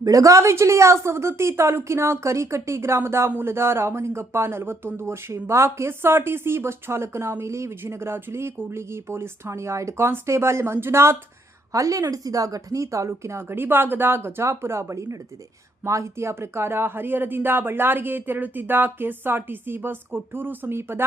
ಬೆಳಗಾವಿ ಜಿಲ್ಲೆಯ ಸವದತ್ತಿ ತಾಲೂಕಿನ ಕರಿಕಟ್ಟಿ ಗ್ರಾಮದ ಮೂಲದ ರಾಮಲಿಂಗಪ್ಪ ನಲವತ್ತೊಂದು ವರ್ಷ ಎಂಬ ಕೆಎಸ್ಆರ್ಟಿಸಿ ಬಸ್ ಚಾಲಕನ ಮೇಲೆ ವಿಜಯನಗರ ಜಿಲ್ಲೆ ಕೂಡ್ಲಿಗಿ ಪೊಲೀಸ್ ಠಾಣೆಯ ಹೆಡ್ ಕಾನ್ಸ್ಟೇಬಲ್ ಮಂಜುನಾಥ್ ಹಲ್ಲೆ ನಡೆಸಿದ ಘಟನೆ ತಾಲೂಕಿನ ಗಡಿಭಾಗದ ಗಜಾಪುರ ಬಳಿ ನಡೆದಿದೆ. ಮಾಹಿತಿಯ ಪ್ರಕಾರ ಹರಿಹರದಿಂದ ಬಳ್ಳಾರಿಗೆ ತೆರಳುತ್ತಿದ್ದ ಕೆಎಸ್ಆರ್ಟಿಸಿ ಬಸ್ ಕೊಟ್ಟೂರು ಸಮೀಪದ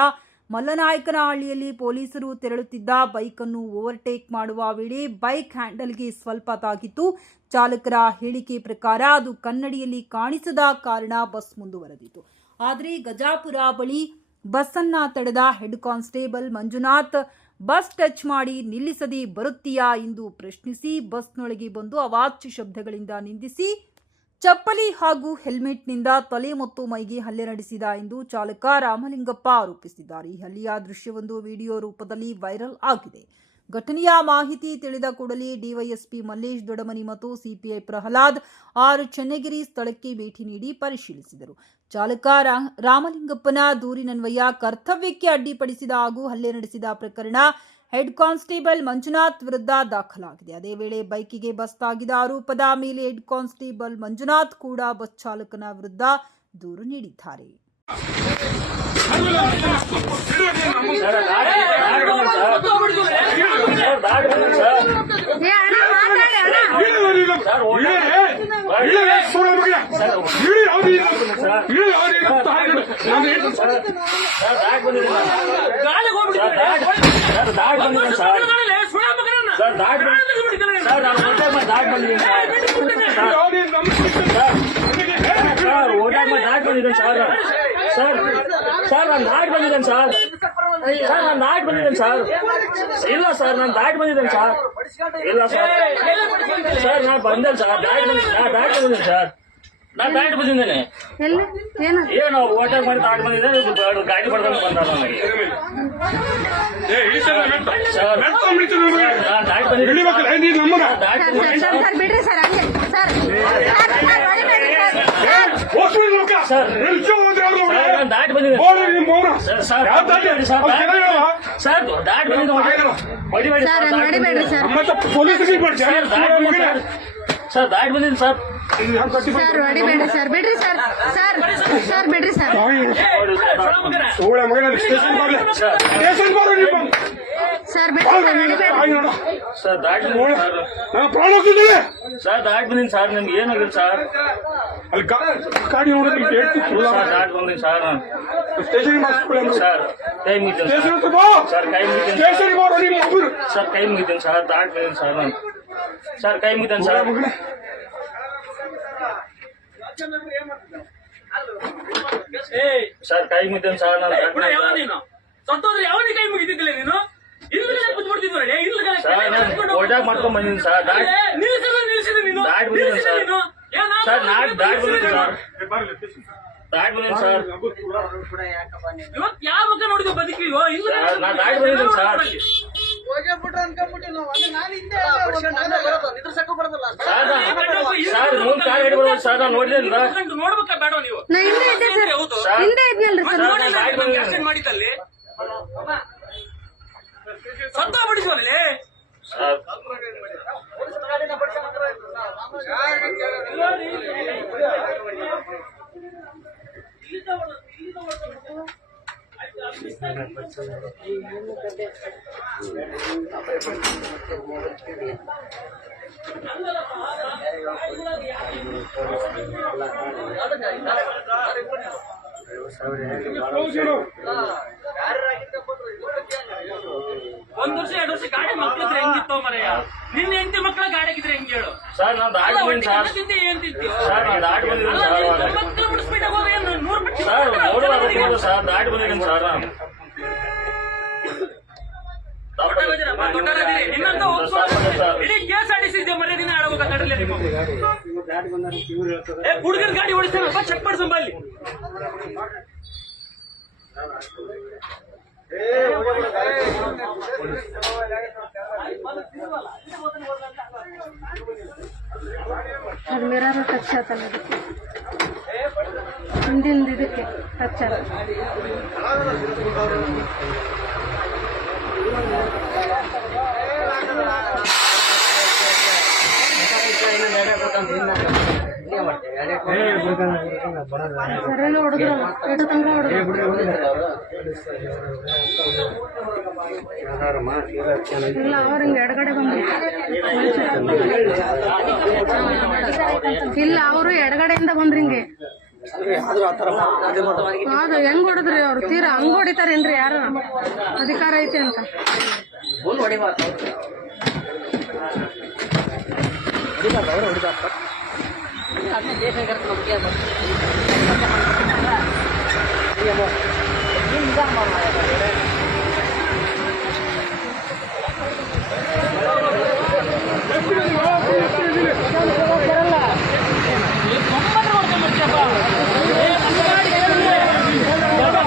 ಮಲ್ಲನಾಯಕನಹಳ್ಳಿಯಲ್ಲಿ ಪೊಲೀಸರು ತೆರಳುತ್ತಿದ್ದ ಬೈಕನ್ನು ಓವರ್ಟೇಕ್ ಮಾಡುವ ವೇಳೆ ಬೈಕ್ ಹ್ಯಾಂಡಲ್ಗೆ ಸ್ವಲ್ಪ ತಾಗಿತ್ತು. ಚಾಲಕರ ಹೇಳಿಕೆ ಪ್ರಕಾರ ಅದು ಕನ್ನಡಿಯಲ್ಲಿ ಕಾಣಿಸದ ಕಾರಣ ಬಸ್ ಮುಂದುವರೆದಿತ್ತು. ಆದರೆ ಗಜಾಪುರ ಬಳಿ ಬಸ್ಸನ್ನ ತಡೆದ head constable Manjunath, bus touch ಮಾಡಿ ನಿಲ್ಲಿಸದೆ ಬರುತ್ತೀಯಾ ಎಂದು ಪ್ರಶ್ನಿಸಿ ಬಸ್ನೊಳಗೆ ಬಂದು ಅವಾಚ್ಯ ಶಬ್ದಗಳಿಂದ ನಿಂದಿಸಿ ಚಪ್ಪಲಿ ಹಾಗೂ ಹೆಲ್ಮೆಟ್ನಿಂದ ತಲೆ ಮತ್ತು ಮೈಗೆ ಹಲ್ಲೆ ನಡೆಸಿದ ಎಂದು ಚಾಲಕ ರಾಮಲಿಂಗಪ್ಪ ಆರೋಪಿಸಿದ್ದಾರೆ. ಈ ಹಲ್ಲೆಯ ದೃಶ್ಯವೊಂದು ವಿಡಿಯೋ ರೂಪದಲ್ಲಿ ವೈರಲ್ ಆಗಿದೆ. ಘಟನೆಯ ಮಾಹಿತಿ ತಿಳಿದ ಕೂಡಲೇ ಡಿವೈಎಸ್ಪಿ ಮಲ್ಲೇಶ್ ದೊಡಮನಿ ಮತ್ತು ಸಿಪಿಐ ಪ್ರಹ್ಲಾದ್ ಆರ್ ಚೆನ್ನಗಿರಿ ಸ್ಥಳಕ್ಕೆ ಭೇಟಿ ನೀಡಿ ಪರಿಶೀಲಿಸಿದರು. ಚಾಲಕ ರಾಮಲಿಂಗಪ್ಪನ ದೂರಿನನ್ವಯ ಕರ್ತವ್ಯಕ್ಕೆ ಅಡ್ಡಿಪಡಿಸಿದ ಹಾಗೂ ಹಲ್ಲೆ ನಡೆಸಿದ ಪ್ರಕರಣ ಹೆಡ್ ಕಾನ್ಸ್ಟೇಬಲ್ ಮಂಜುನಾಥ್ ವಿರುದ್ಧ ದಾಖಲಾಗಿದೆ ಅದೇ ವೇಳೆ ಬೈಕಿಗೆ ಬಸ್ ತಾಗಿದ ಆರೋಪದ ಮೇಲೆ ಹೆಡ್ ಕಾನ್ಸ್ಟೇಬಲ್ ಮಂಜುನಾಥ್ ಕೂಡ ಬಸ್ ಚಾಲಕನ ವಿರುದ್ಧ ದೂರು ನೀಡಿದ್ದಾರೆ ಸರ್ ಓಟಾಗ ನಾಟ್ ಬಂದಿದ್ದೇನೆ ಸರ್ ಸರ್ ಸರ್ ನಾನು ನಾಟ್ ಬಂದಿದ್ದೇನೆ ಸರ್ ಸರ್ ನಾನು ನಾಟ್ ಬಂದಿದ್ದೇನೆ ಸರ್ ಇಲ್ಲ ಸರ್ ನಾನು ದಾಟ್ ಬಂದಿದ್ದೇನೆ ಸರ್ ಇಲ್ಲ ಸರ್ ಸರ್ ನಾನು ಬಂದೇನೆ ಸರ್ ದಾಟ್ ಬಂದಿದ್ದೇನೆ ದಾಟ್ ಬಂದಿದ್ದೇನೆ ಸರ್ ನಾನು ದಾಟ್ ಬಂದಿದ್ದೇನೆ ಎಲ್ಲಿ ಏನು ಏನು ಓಟಾಗ ಮಾಡಿ ದಾಟ್ ಬಂದಿದ್ದೇನೆ ಇದು ಗಾಡಿ- ಪಡ್ಕೊಂಡು ಬಂದ ನನಗೆ ದಾಟ್ ಬಂದಿದ್ದೀನಿ ಬಿಡ್ರಿ ಸರ್ ಹಂಗೆ ಸರ್ ಸರ್ ಸರ್ ದಾಟ್ ಬಂದಿದ್ದೇನೆ ದಾಟ್ ದಾಟ್ ಸರ್ ಸರ್ ಬಂದಿದ್ದು sir. Sir sir. Sir sir ಬಿಡ್ರಿ ಸರ್. ಸರ್ ಸರ್ ಬಿಡ್ರಿ ಸರ್. ಸರ್ ಬಿಡ್ರಿ ಸರ್ ಹೊಡಿಬೇಡ್ರಿ ಸರ್. ದಾಟ್ ಪ್ರಾಣ ಹೋಗ್ತಿದ್ದೇವೆ. ಸರ್ ದಾಟ್ ಬಂದಿದ್ದು ಸರ್. ನಿಮ್ಗೆ ಏನಾಗಿಲ್ಲ ಸರ್? ಅಲ್ಲಿ ಗಾಡಿ ನೋಡೋದು ಸರ್ ದಾಟ್ ಬಂದಿದ್ದು ಸರ್. ಸ್ಟೇಷನ್ ಮಾಡಿಸ್ಕೊಳ್ಳಿ ಸರ್ ಕೈ ಮುಗಿತೀನಿ ಸ್ಟೇಷನ್ ಸರ್ ಸರ್ ಕೈ ಮುಗಿತೀನಿ ಸ್ಟೇಷನ್ ಸರ್ ಕೈ ಮುಗಿತೀನಿ ಸರ್. ದಾಟ್ ಸರ್. ನಾನು ಸರ್ ಕೈ ಮುಗಿತೀನಿ ಸರ್. ಸರ್ ಕೈ ಮುಗಿತೀನಿ ಸರ್ ನಾನು ಯಾವ ಸತ್ತೋದ್ರೆ ಯಾವನಿಗೆ ಕೈ ಮುಗಿದಿದ್ದಿಲ್ಲ ನೀನು? ಸರ್ ನಾನು ಓಟಾಗ ಮಾಡ್ಕೊಂಡ್ ಬಂದಿದ್ದೀನಿ ಸರ್ ನೀನು ದಾಟ್ ಬಂದಿದ್ದೀನಿ ನಿಲ್ಸಿದ್ರೆ ಸರ್ ಸರ್ ನಾಟ್ ದಾಟ್ ಬಂದಿದ್ದೀನಿ ಸರ್. ದಾಟ್ ಬಂದಿದ್ದೀನಿ ಸರ್. ಇವತ್ತು ಯಾವ ಬಗ್ಗೆ ನೋಡಿದ್ವು ಬದುಕಿಲ್ವೋ? ಹಿಂದ್ಗಡೆ ಸರ್, ನಾನ್ ದಾಟ್ ಬಂದಿದ್ದೀನಿ ಸರ್. ಸರ್ ನಾನು- ಸರ್ ಮುಂದ್ ಕಾರ್ ಹಿಡಿದು ಬರ್ಬೋದು ಸರ್ ನಾನು ನೋಡಿದ್ದೀನಿ ಸರ್ ಕರ್ಕೊಂಡು ನೋಡ್ಬೇಕಾ ಬೇಡ ನೀವು? ನಾ ಸರ್ ಹೌದು. ಸರ್ ಹಿಂದೆ ಇದ್ನಲ್ರಿ ಮತ್ತೆ ಸರ್ ನೋಡಿ ಸರ್, ದಾಟ್ ಬಂದಿದ್ದೀನಿ. ಆಕ್ಸಿಡೆಂಟ್ ಮಾಡಿದ್ದಲ್ಲಿ? ಸತ್ತ ಬಿಡಿಸುವಲ್ಲಿ ಸರ್ ಒಂದ್ ವರ್ಷ ಎರಡು ವರ್ಷ ಗಾಡಿ ಮಕ್ಳಿದ್ರೆ ಹೆಂಗಿತ್ತೋ ಮರೆಯ ನಿನ್ನ ಹೆಂಡತಿ ಮಕ್ಕಳ ಗಾಡಿ ಆಗಿದ್ರೆ ಹೆಂಗ್ ಹೇಳು? Sir sir. ಬಂದಿದ್ದೀನಿ ಮಕ್ಕಳು ಹೋದ್ರೆ ಏನು ನೂರು ಬಿಟ್ಟು ಸರ್ ನೋಡೋದು ಅವರಿಗೆ? ಸರ್ ದಾಟ್ ಬಂದಿದ್ದೀನಿ ಸರ್ ನಾನು. ನಿನ್ನಂತ ಇಡೀ ಕೇಸ್ ಆಡಿಸಿದ್ದೆ ಮರ್ಯಾದಿನ ಆಡ್ಬೇಕು ಆ ಕಡೆಯಲ್ಲಿ ನೀವು. ಏ ಹುಡುಗರ ಗಾಡಿ ಓಡಿಸ್ತಾರಪ್ಪ ಚೆಕ್ ಮಾಡ್ಸಂಬ ಅಲ್ಲಿ. ಅದು ಮಿರರ್ ಟಚ್ ಆತಲ್ಲ ಅದಕ್ಕೆ. ಹಿಂದಿಂದ ಇದಕ್ಕೆ ಟಚ್ ಆಗ ಇಲ್ಲ ಅವ್ರು ಹಿಂಗೆ ಎಡಗಡೆ ಬಂದ್ರು. ಇಲ್ಲ ಅವರು ಎಡಗಡೆಯಿಂದ ಬಂದ್ರಿ ಹಿಂಗೆ. ಹೌದು ಹೆಂಗ್ ಹೊಡೆದ್ರಿ ಅವ್ರು? ತೀರಾ ಹಂಗ್ ಹೊಡಿತಾರೇನ್ರಿ ಯಾರು? ಅಧಿಕಾರ ಐತೆ ಅಂತ.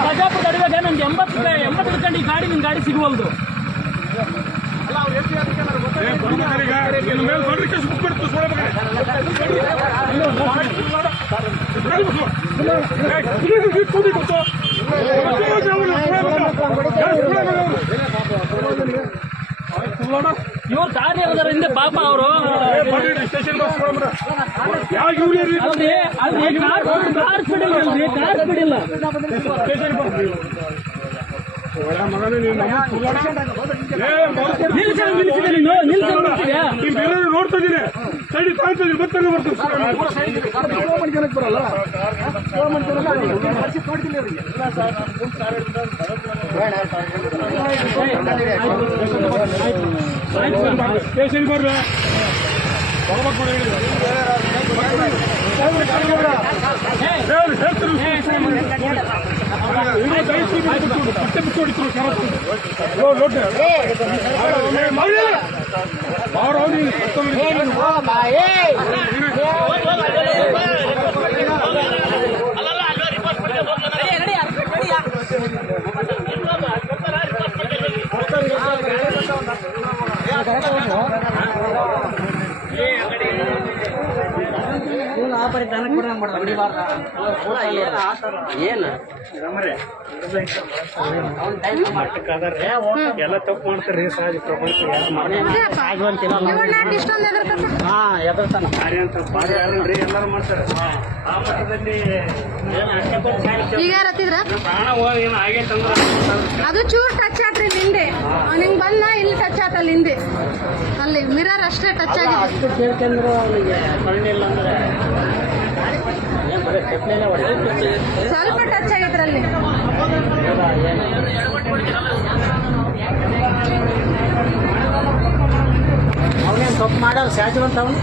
ಗಜಾಪುರ ಅಡಿವಾಗ ನಮ್ಗೆ ಎಂಬತ್ತು ಎಂಬತ್ತು ಹಿಡ್ಕೊಂಡು ಈ ಗಾಡಿ ನಿಮ್ ಗಾಡಿ ಸಿಗುವಲ್ದು. ಇವ್ರು ದಾರಿ ಯಾವ್ದಾರ ಹಿಂದೆ ಪಾಪ ಅವರು? ಅಲ್ರಿ ಅಲ್ರಿ ಕಾರ್ ಕಾರ್ ಬಿಡಿಲ್ಲ ಅಲ್ರಿ ಕಾರ್ ಸ್ಪೀಡ್ ನೋಡ್ತಾ ಇದೀನಿ ಸೈಡ್ ಕಾಣ್ತಾ ಇದೀನಿ ಮತ್ತೆ ಬರ್ತೀನಿ ಸ್ಟೇಷನ್ ಬರ್ರಿ. ಬರ್ಬೇಕು ಮಾಡಿ ಹೇಳಿ ಹೇಳ್ತೀನಿ ಮತ್ತೆ ಬಿಟ್ಟು ಹೊಡಿದ್ರು ಲೋಡ್ ಅವ್ರು ಅವ್ರು ಎಲ್ಲ ತಪ್ಪು ಮಾಡ್ತಾರೆ ಸಹಜ ಪ್ರಪಂಚ ಹಾ ಎದುರ್ತಾನ. ಎಲ್ಲರೂ ಮಾಡ್ತಾರೆ. ಆ ಮಟ್ಟದಲ್ಲಿ ಪ್ರಾಣ ಹೋಗಿ ಏನು ಆಗೈತಂದ್ರ ಅದು ಚೂರ್ ಟಚ್ ಆದ್ರೆ ಹಿಂದೆ ಹಿಂಗ್ ಬಂದ ಇಲ್ಲಿ ಟಚ್ ಆತಲ್ಲಿ ಹಿಂದೆ ಅಲ್ಲಿ ಮಿರರ್ ಅಷ್ಟೇ ಟಚ್ ಆಗಿದೆ. ಸ್ವಲ್ಪ ಟಚ್ ಆಗಿದ್ರಲ್ಲಿ. ಅಲ್ಲಿ ಅವನೇನು ತಪ್ಪು ಮಾಡಲ್ಲ ಸ್ಯಾಚು ಅಂತ ಅವನು?